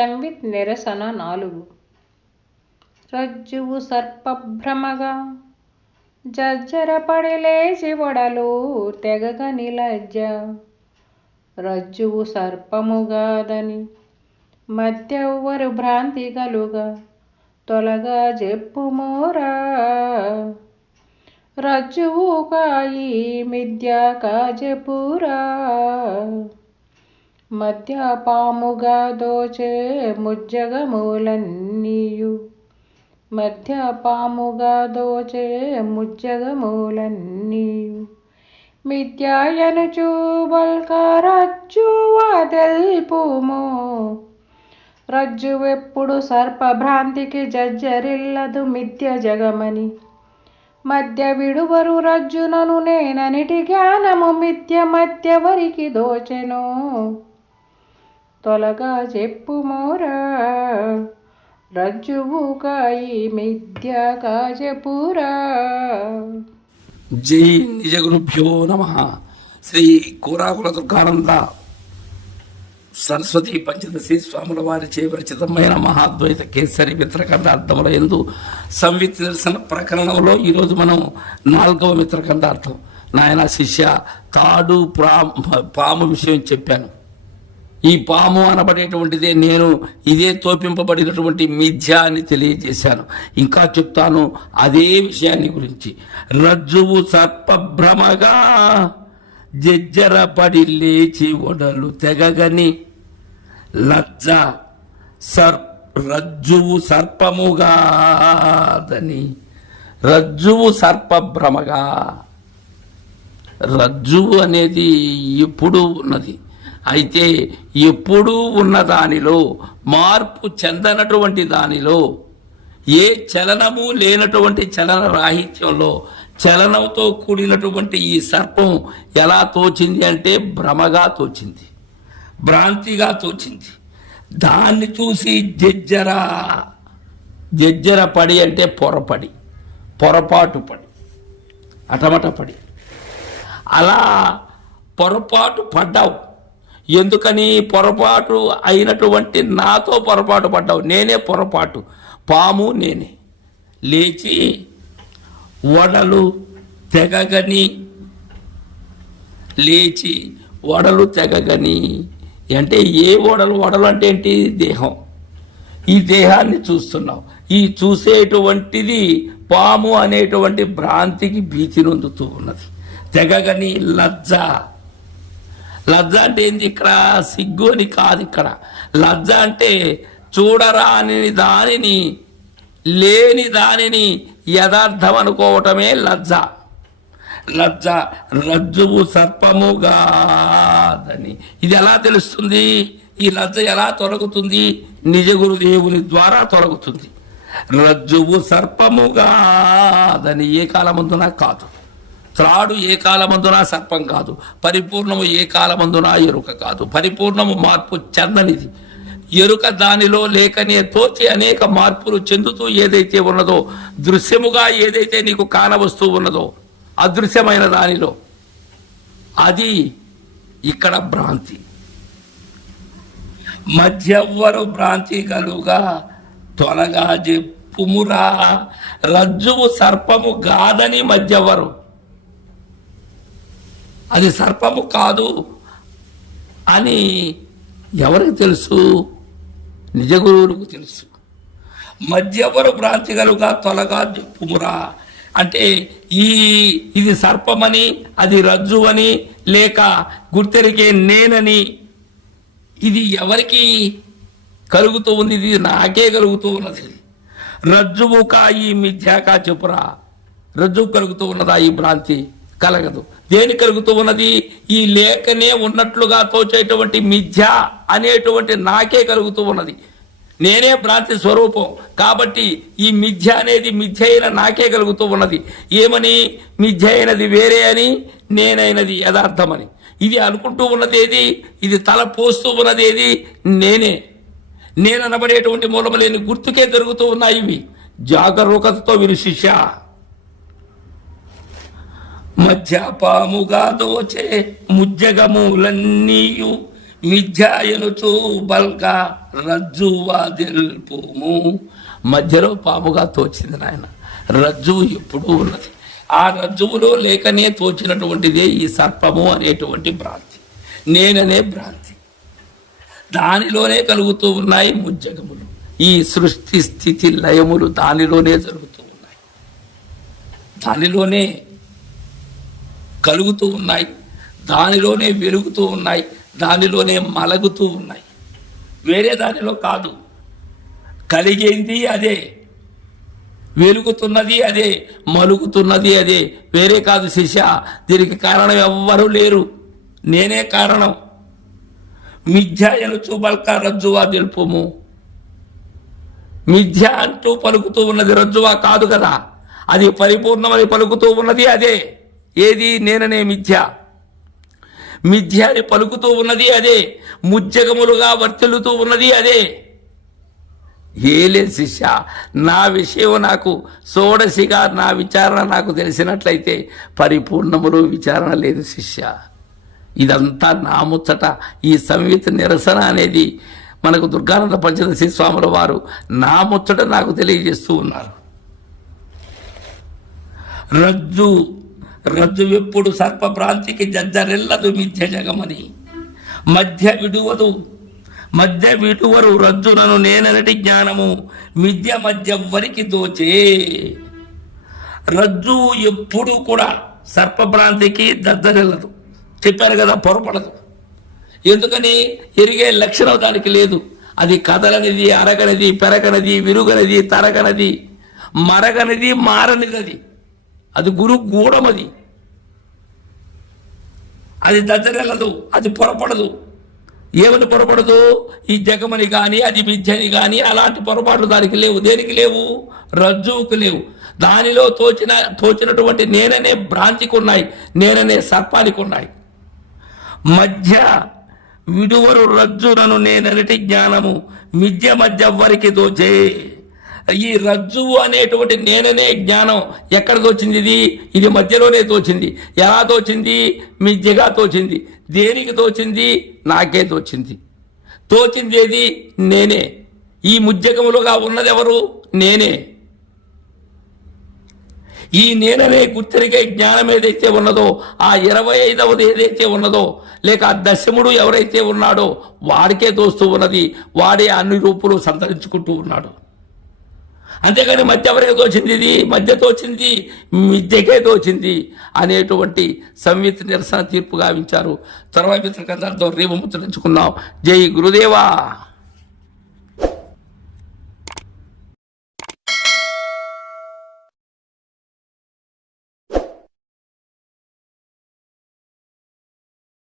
సంవిత్ నిరసన నాలుగు. రజ్జువు సర్పభ్రమగా జజ్జరపడి లేచి వడలు తెగగ నిలజ్జ. రజ్జువు సర్పముగాదని మధ్యవ్వరు భ్రాంతి గలుగా తొలగా చెప్పుమోరా రజ్జువు కాయి మిథ్య కాజపురా మధ్యపాముగా దోచే ముజ్జగములన్నీయు. మధ్య పాముగా దోచే ముజ్జగములన్నీయు. మిథ్యాయను చూబల్కరజ్జు రజ్జు రజ్జువెప్పుడు సర్పభ్రాంతికి జజ్జరిల్లదు మిథ్య జగమని మధ్య విడువరు రజ్జునను నేననిటి జ్ఞానము మిథ్య మధ్యవరికి దోచెను. తొలగా చెప్పుమోరా మోరా. కాయి మిథ్య కాజపురా జై నిజగురుభ్యో నమ. శ్రీ కూరాకుల దుర్గానంద సరస్వతి పంచదశి స్వాముల వారి చేవరచితమైన మహాద్వైత కేసరి మిత్రకండ అర్థముల ఎందు సంవిత్ నిరసన ప్రకరణంలో ఈరోజు మనం నాలుగవ మిత్రకండార్థం నాయన శిష్య తాడు ప్రా పాము విషయం చెప్పాను. ఈ పాము అనబడేటువంటిదే నేను ఇదే తోపింపబడినటువంటి మిథ్య అని తెలియజేశాను. ఇంకా చెప్తాను అదే విషయాన్ని గురించి. రజ్జువు సర్పభ్రమగా జజ్జరపడి లేచి ఒడలు తెగగని లజ్జ సర్ రజ్జువు సర్పముగాదని రజ్జువు సర్పభ్రమగా. రజ్జువు అనేది ఎప్పుడూ ఉన్నది. అయితే ఎప్పుడూ ఉన్న దానిలో మార్పు చెందనటువంటి దానిలో ఏ చలనము లేనటువంటి చలన రాహిత్యంలో చలనంతో కూడినటువంటి ఈ సర్పం ఎలా తోచింది అంటే భ్రమగా తోచింది భ్రాంతిగా తోచింది. దాన్ని చూసి జజ్జర జజ్జర పడి అంటే పొరపడి పొరపాటు పడి అటమట పడి. అలా పొరపాటు పడ్డావు. ఎందుకని పొరపాటు అయినటువంటి నాతో పొరపాటు పడ్డావు? నేనే పొరపాటు. పాము నేనే. లేచి వడలు తెగగని లేచి వడలు తెగగని. అంటే ఏ వడలు? వడలు అంటే ఏంటి? దేహం. ఈ దేహాన్ని చూస్తున్నావు. ఈ చూసేటువంటిది పాము అనేటువంటి భ్రాంతికి భీతి నొందుతూ ఉన్నది. తెగగని లజ్జ. లజ్జ అంటే ఏంది ఇక్కడ? సిగ్గు అని కాదు ఇక్కడ. లజ్జ అంటే చూడరాని దానిని లేని దానిని యథార్థం అనుకోవటమే లజ్జ. లజ్జ రజ్జువు సర్పముగాదని ఇది ఎలా తెలుస్తుంది? ఈ లజ్జ ఎలా తొలగుతుంది? నిజ గురుదేవుని ద్వారా తొలగుతుంది. రజ్జువు సర్పముగాదని ఏ కాలమందున కాదు. త్రాడు ఏ కాలమందున సర్పం కాదు. పరిపూర్ణము ఏ కాలమందున ఎరుక కాదు. పరిపూర్ణము మార్పు చెందనిది. ఎరుక దానిలో లేకనే తోచి అనేక మార్పులు చెందుతూ ఏదైతే ఉన్నదో దృశ్యముగా ఏదైతే నీకు కానవస్తూ ఉన్నదో అదృశ్యమైన దానిలో అది ఇక్కడ భ్రాంతి. మధ్యవ్వరు భ్రాంతి కలుగా తొలగా చెప్పుమురా రజ్జువు సర్పము కాదని మధ్యవ్వరు. అది సర్పము కాదు అని ఎవరికి తెలుసు? నిజ గురువులకు తెలుసు. మధ్యవరు భ్రాంతి కలుగా తొలగా చెప్పుమురా. అంటే ఈ ఇది సర్పమని అది రజ్జు అని లేక గుర్తెరిగే నేనని ఇది ఎవరికి కలుగుతూ ఉంది ఇది నాకే కలుగుతూ ఉన్నది. రజ్జువు కాయి మిథ్యాకా చెప్పురా. రజ్జువు కలుగుతూ ఉన్నదా ఈ భ్రాంతి? కలగదు. దేని కలుగుతూ ఉన్నది? ఈ లేఖనే ఉన్నట్లుగా తోచేటువంటి మిథ్య అనేటువంటి నాకే కలుగుతూ ఉన్నది. నేనే భ్రాంతి స్వరూపం. కాబట్టి ఈ మిథ్య అనేది మిథ్య అయిన నాకే కలుగుతూ ఉన్నది. ఏమని? మిథ్య అయినది వేరే అని నేనైనది యథార్థమని. ఇది అనుకుంటూ ఉన్నదేది ఇది తల పోస్తూ ఉన్నదేది నేనే. నేను అనబడేటువంటి లేని గుర్తుకే జరుగుతూ ఉన్నాయి ఇవి. జాగరూకతతో విను శిష్య. మధ్య పాముగా దోచే ముజ్జగములన్నీయు మిథ్యాయనుచు బల్క రజ్జువా తెలుపుము మధ్యలో పాముగా తోచింది నాయన. రజ్జువు ఎప్పుడూ ఉన్నది. ఆ రజ్జువులో లేకనే తోచినటువంటిదే ఈ సర్పము అనేటువంటి భ్రాంతి. నేననే భ్రాంతి. దానిలోనే కలుగుతూ ఉన్నాయి ముజ్జగములు. ఈ సృష్టి స్థితి లయములు దానిలోనే జరుగుతూ ఉన్నాయి. దానిలోనే కలుగుతూ ఉన్నాయి. దానిలోనే వెలుగుతూ ఉన్నాయి. దానిలోనే మలగుతూ ఉన్నాయి. వేరే దానిలో కాదు. కలిగేది అదే. వెలుగుతున్నది అదే. మలుగుతున్నది అదే. వేరే కాదు శిష్య. దీనికి కారణం ఎవ్వరూ లేరు. నేనే కారణం. మిథ్య ఎనుచు బల్క రజ్జువా తెలుపుము. మిథ్య అంటూ పలుకుతూ ఉన్నది రజ్జువా కాదు కదా. అది పరిపూర్ణమని పలుకుతూ ఉన్నది అదే. ఏది నేననే మిథ్య. మిథ్య అని పలుకుతూ ఉన్నది అదే. ముజ్జగములుగా వర్తిల్లుతూ ఉన్నది అదే. ఏలే శిష్య నా విషయం నాకు సోడసిగా నా విచారణ నాకు తెలిసినట్లయితే పరిపూర్ణములు విచారణ లేదు శిష్య. ఇదంతా నా ముచ్చట. ఈ సంవిత నిరసన అనేది మనకు దుర్గానంద పంచదశి స్వాముల వారు నా ముచ్చట నాకు తెలియజేస్తూ ఉన్నారు. రజ్జు రజ్జు ఎప్పుడు సర్పభ్రాంతికి జజ్జరెల్లదు మిథ్య జగమని. మధ్య విడువదు. మధ్య విడువరు రజ్జునను నేననటి జ్ఞానము. మిథ్య మధ్యవ్వరికి దోచే. రజ్జు ఎప్పుడు కూడా సర్పభ్రాంతికి దద్దరిల్లదు చెప్పారు కదా పొరపడదు. ఎందుకని? ఎరిగే లక్షణం దానికి లేదు. అది కదలనిది అరగనిది పెరగనిది విరుగనిది తరగనది మరగనిది మారనిది అది. అది గురు గూఢమది అది. దద్దరెళ్ళదు అది పొరపడదు. ఏమని పొరపడదు? ఈ జగమని కానీ అది విద్యని కానీ అలాంటి పొరపాట్లు దానికి లేవు. దేనికి లేవు? రజ్జువుకు లేవు. దానిలో తోచిన తోచినటువంటి నేననే భ్రాంతికి ఉన్నాయి నేననే సర్పానికి ఉన్నాయి మధ్య విడువరు రజ్జునను నేనటి జ్ఞానము మిద్య మధ్య వరికి దోచే ఈ రజ్జువు అనేటువంటి నేననే జ్ఞానం ఎక్కడ తోచింది ఇది? ఇది మధ్యలోనే తోచింది. ఎలా తోచింది? మిజ్జగా తోచింది. దేనికి తోచింది? నాకే తోచింది. తోచింది ఏది? నేనే. ఈ ముజ్జగములుగా ఉన్నది ఎవరు నేనే. ఈ నేననే గుర్తెరిగే జ్ఞానం ఏదైతే ఉన్నదో ఆ ఇరవై ఐదవది ఏదైతే ఉన్నదో లేక ఆ దశముడు ఎవరైతే ఉన్నాడో వాడికే తోస్తూ ఉన్నది. వాడే అన్ని రూపులు సంతరించుకుంటూ ఉన్నాడు. అంతేకాని మధ్య ఎవరికి తోచింది ఇది? మధ్య తోచింది మిద్దెకే తోచింది అనేటువంటి సంవిత నిరసన తీర్పు గావించారు. తర్వాత మిత్ర రేపు ముచ్చరించుకున్నాం జై గురుదేవా!